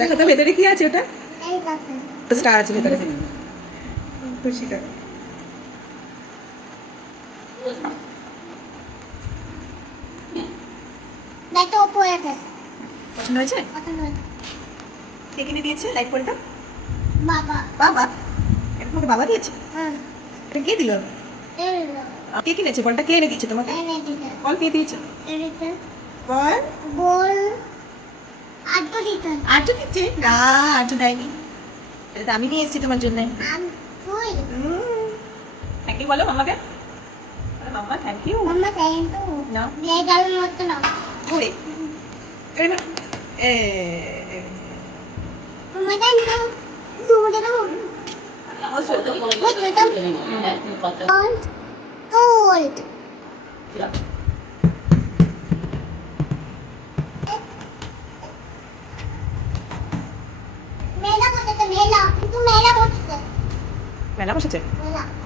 দেখো তো ভেতরে কি আছে ওটা? এই কাছে স্টার আছে ভেতরে। খুশিটা দেখ তো উপরে আছে পছন্দ হয়েছে? পছন্দ হয়েছে। কে কিনে দিয়েছে লাইট পোলটা? বাবা বাবা। এটা তোমাকে বাবা দিয়েছে? হুম এটা কে দিল? এই কে কিনেছে বলটা? কে এনে দিয়েছে তোমাকে? এনে দিতে বল কে দিয়েছে? এদিকে বল। বল আটো দিতে আর্টু দিচ্ছে? না, আর্টু দেয়নি। এটা তো আমি নিয়ে এসেছি তোমার জন্য। আমি তুই থ্যাংক ইউ বলো মাম্মাকে। Mamma thank you. Mamma thank you না দিয়ে যাবে মত না ঘুরে এ মাম্মা থ্যাংক ইউ দুটো দাও দুটো দাও গোল্ড গোল্ড মেলা বসেছে মেলা কিন্তু মেলা বসেছে মেলা বসেছে? মেলা